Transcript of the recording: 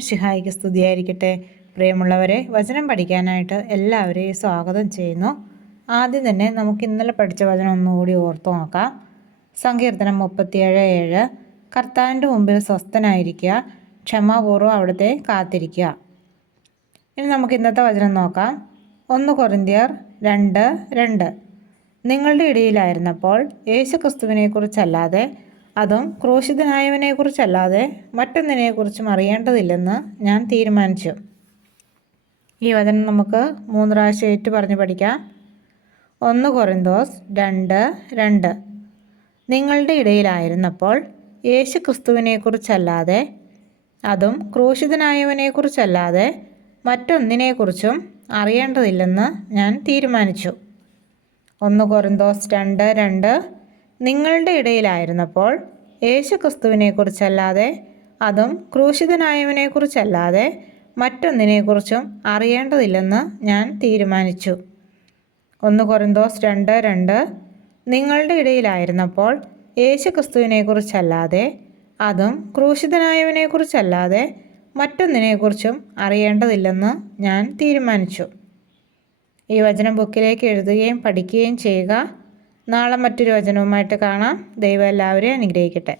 മിശിഹായിക്ക് സ്തുതിയായിരിക്കട്ടെ. പ്രിയമുള്ളവരെ, വചനം പഠിക്കാനായിട്ട് എല്ലാവരെയും സ്വാഗതം ചെയ്യുന്നു. ആദ്യം തന്നെ നമുക്ക് ഇന്നലെ പഠിച്ച വചനം ഒന്നുകൂടി ഓർത്തു നോക്കാം. സങ്കീർത്തനം 37:7. കർത്താവിൻ്റെ മുമ്പിൽ സ്വസ്ഥനായിരിക്കുക, ക്ഷമാപൂർവ്വം അവിടുത്തെ കാത്തിരിക്കുക. ഇനി നമുക്ക് ഇന്നത്തെ വചനം നോക്കാം. 1 കൊരിന്ത്യർ 2:2. നിങ്ങളുടെ ഇടയിലായിരുന്നപ്പോൾ യേശുക്രിസ്തുവിനെക്കുറിച്ചല്ലാതെ, അതും ക്രൂശിതനായവനെക്കുറിച്ചല്ലാതെ മറ്റൊന്നിനെക്കുറിച്ചും അറിയേണ്ടതില്ലെന്ന് ഞാൻ തീരുമാനിച്ചു. ഈ വചനം നമുക്ക് 3 പ്രാവശ്യം ഏറ്റു പറഞ്ഞ് പഠിക്കാം. 1 കൊരിന്തോസ് 2:2. നിങ്ങളുടെ ഇടയിലായിരുന്നപ്പോൾ യേശുക്രിസ്തുവിനെക്കുറിച്ചല്ലാതെ, അതും ക്രൂശിതനായവനെക്കുറിച്ചല്ലാതെ മറ്റൊന്നിനെക്കുറിച്ചും അറിയേണ്ടതില്ലെന്ന് ഞാൻ തീരുമാനിച്ചു. 1 കൊരിന്തോസ് 2:2. നിങ്ങളുടെ ഇടയിലായിരുന്നപ്പോൾ യേശുക്രിസ്തുവിനെക്കുറിച്ചല്ലാതെ, അതും ക്രൂശിതനായവനെക്കുറിച്ചല്ലാതെ മറ്റൊന്നിനെക്കുറിച്ചും അറിയേണ്ടതില്ലെന്ന് ഞാൻ തീരുമാനിച്ചു. 1 കൊരിന്തോസ് 2:2. നിങ്ങളുടെ ഇടയിലായിരുന്നപ്പോൾ യേശുക്രിസ്തുവിനെക്കുറിച്ചല്ലാതെ, അതും ക്രൂശിതനായവനെക്കുറിച്ചല്ലാതെ മറ്റൊന്നിനെക്കുറിച്ചും അറിയേണ്ടതില്ലെന്ന് ഞാൻ തീരുമാനിച്ചു. ഈ വചനം ബുക്കിലേക്ക് എഴുതുകയും പഠിക്കുകയും ചെയ്യുക. നാളെ മറ്റൊരു വചനവുമായിട്ട് കാണാം. ദൈവം എല്ലാവരെയും അനുഗ്രഹിക്കട്ടെ.